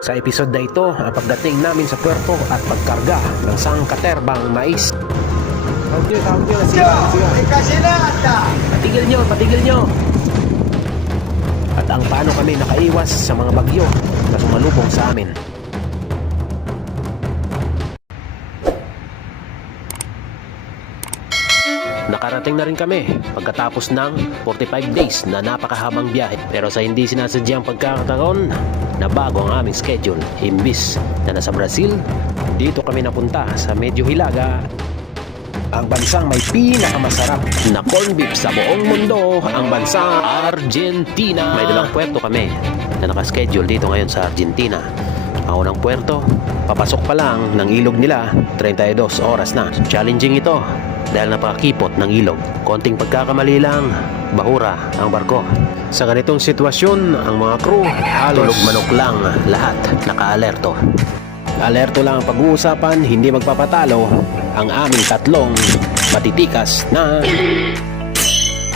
Sa episode na ito, ang pagdating namin sa puerto at pagkarga ng sangkaterbang mais. Tawag nyo, patigil nyo! At ang paano kami nakaiwas sa mga bagyo na sumalubong sa amin. Nakarating na rin kami pagkatapos ng 45 days na napakahabang biyahe. Pero sa hindi sinasadyang pagkakataon, na bago ang aming schedule. Imbis na nasa Brazil, dito kami napunta sa medyo hilaga. Ang bansang may pinakamasarap na corned beef sa buong mundo, ang bansang Argentina. May dalang puerto kami na nakaschedule dito ngayon sa Argentina. Ang unang puerto, papasok pa lang ng ilog nila, 32 oras na. Challenging ito dahil napakakipot ng ilog. Konting pagkakamali lang, bahura ang barko. Sa ganitong sitwasyon, ang mga crew halos tulog manok lang, lahat naka-alerto. Alerto lang ang pag-uusapan, hindi magpapatalo ang aming tatlong matitikas na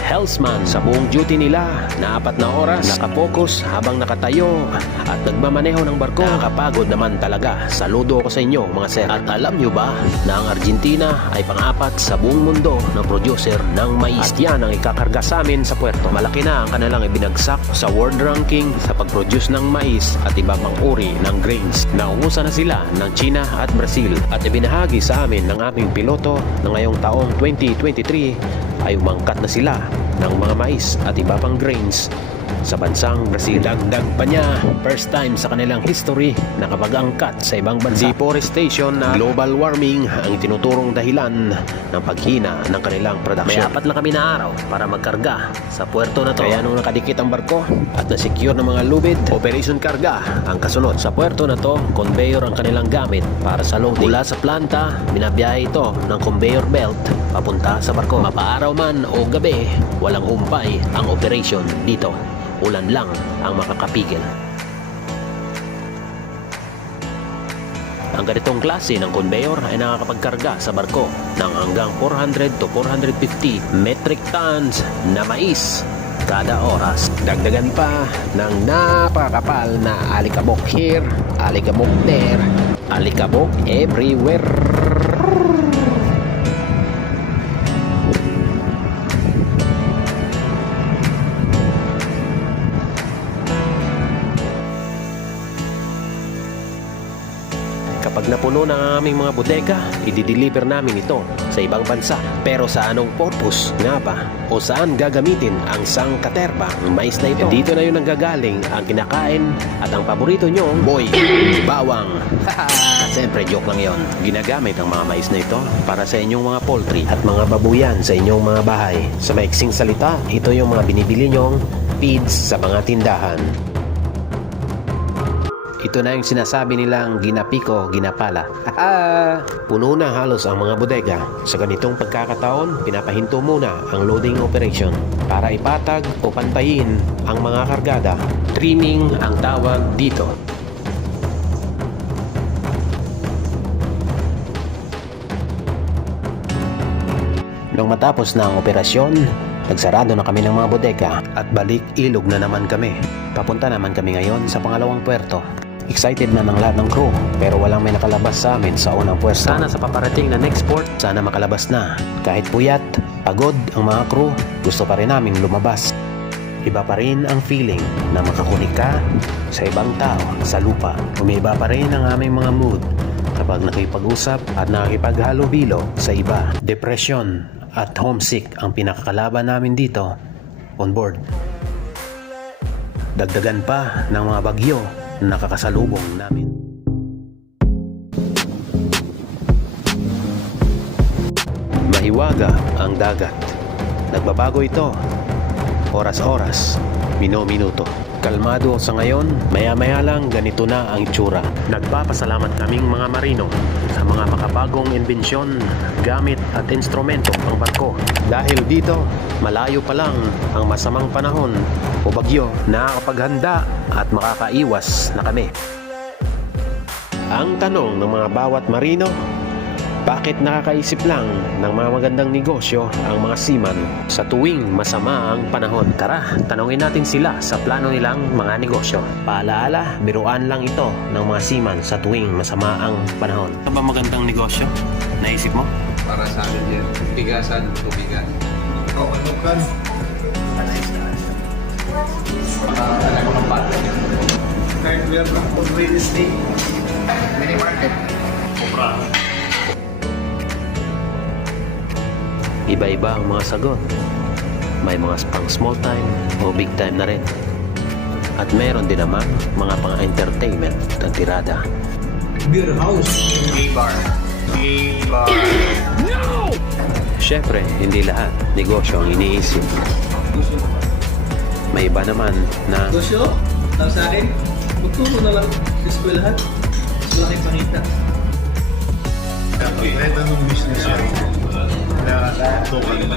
helmsman sa buong duty nila na 4 na oras nakapokus habang nakatayo at nagmamaneho ng barko. Nakakapagod naman talaga. Saludo ako sa inyo mga sir. At alam nyo ba na ang Argentina ay pang-4 sa buong mundo na producer ng mais? At yan ang ikakarga sa amin sa puerto. Malaki na ang kanilang ibinagsak sa world ranking sa pag-produce ng mais at iba pang uri ng grains. Naungusan na sila ng China at Brazil at ibinahagi sa amin ng aming piloto na ngayong taong 2023 ay umangkat na sila ng mga mais at iba pang grains sa bansang Brazil. Dagdag pa niya, first time sa kanilang history na kapag-angkat sa ibang bansa. Deforestation na global warming ang itinuturong dahilan ng paghina ng kanilang production. May 4 lang kami na araw para magkarga sa puerto na to. Kaya nung nakadikit ang barko at na-secure ng mga lubid, operation karga ang kasunod. Sa puerto na to, conveyor ang kanilang gamit para sa loading. Mula sa planta, binabiyahe ito ng conveyor belt papunta sa barko. Mapaaraw man o gabi, walang humpay ang operation dito. Ulan lang ang makakapigil. Ang ganitong klase ng conveyor ay nakakapagkarga sa barko ng hanggang 400 to 450 metric tons na mais kada oras. Dagdagan pa ng napakapal na alikabok here, alikabok there, alikabok everywhere. Kapag napuno na ang aming mga bodega, i-deliver namin ito sa ibang bansa. Pero sa anong purpose nga ba? O saan gagamitin ang sangkaterbang mais na ito? Dito na yun ang gagaling ang kinakain at ang paborito nyo, boy, bawang. Siyempre, joke lang yon. Ginagamit ang mga mais na ito para sa inyong mga poultry at mga babuyan sa inyong mga bahay. Sa maiksing salita, ito yung mga binibili nyong feeds sa mga tindahan. Ito na yung sinasabi nilang ginapiko, ginapala. Puno na halos ang mga bodega. Sa ganitong pagkakataon, pinapahinto muna ang loading operation para ipatag o pantayin ang mga kargada. Trimming ang tawag dito. Nung matapos na ang operasyon, nagsarado na kami ng mga bodega at balik ilog na naman kami. Papunta naman kami ngayon sa pangalawang puerto. Excited na ng lahat ng crew pero walang may nakalabas sa amin sa unang pwesto. Sana sa paparating na next port, sana makalabas na. Kahit puyat, pagod ang mga crew, gusto pa rin namin lumabas. Iba pa rin ang feeling na makakunik ka sa ibang tao sa lupa. Umiiba pa rin ang aming mga mood kapag nakipag-usap at nakipaghalubilo sa iba. Depression at homesick ang pinakakalaban namin dito on board. Dagdagan pa ng mga bagyo na nakakasalubong namin. Mahiwaga ang dagat. Nagbabago ito oras-oras, mino-minuto. Kalmado sa ngayon, maya-maya lang ganito na ang itsura. Nagpapasalamat kaming mga marino sa mga makabagong imbensyon, gamit at instrumento ng barko. Dahil dito, malayo pa lang ang masamang panahon o bagyo, nakakapaghanda at makakaiwas na kami. Ang tanong ng mga bawat marino, Bakit nakakaisip lang ng mga magandang negosyo ang mga seaman sa tuwing masama ang panahon? Tara, tanungin natin sila sa plano nilang mga negosyo. Paalaala, biruan lang ito ng mga seaman sa tuwing masama ang panahon. Ano ba magandang negosyo? Naisip mo? Para sa amin yan, bigasan, tubigan. Kalukan. Alam mo ng bata. Hardware ng real estate. Mini market. Sobra. Iba-iba ang mga sagot. May mga pang small time o big time na rin. At meron din naman mga pang entertainment na tirada. Beer house. Gay bar. Gay bar. Siyempre, hindi lahat negosyo ang iniisip. May iba naman na Negosyo? Tawag sa akin? Magturo na lang sa eskwelahan. Mas malaki pakita. Kahit anong business yan, na token.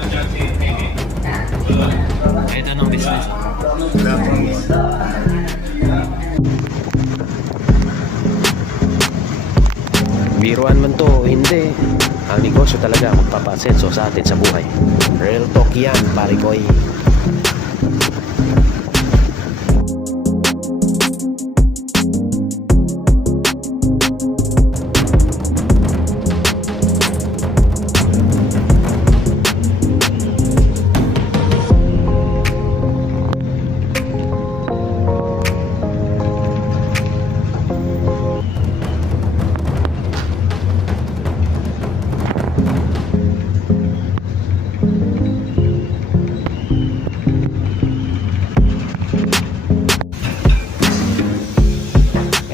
kahit anong business. Biruan man to o hindi, ang negosyo talaga magpapasenso sa atin sa buhay. Real talk yan, pare koy.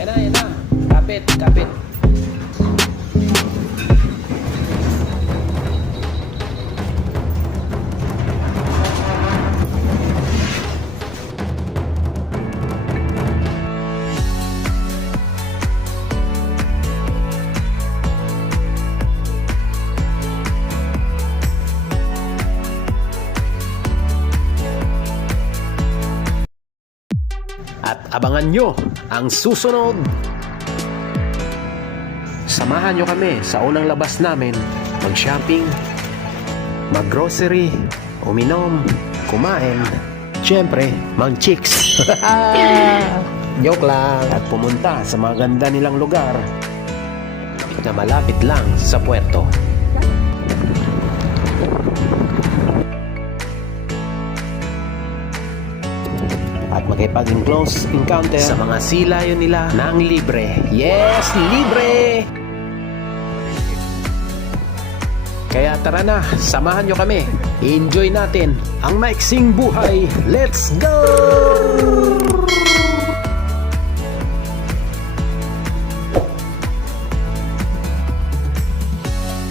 Yan na. Kapit. At abangan nyo ang susunod. Samahan nyo kami sa unang labas namin. Mag-shopping, mag-grocery, uminom, kumain, syempre, mang-chicks. Joke lang. At pumunta sa mga ganda nilang lugar na malapit lang sa puerto. At makipag-close encounter sa mga silayo nila ng libre. Yes, libre! Kaya tara na, samahan nyo kami. Enjoy natin ang maiksing buhay. Let's go!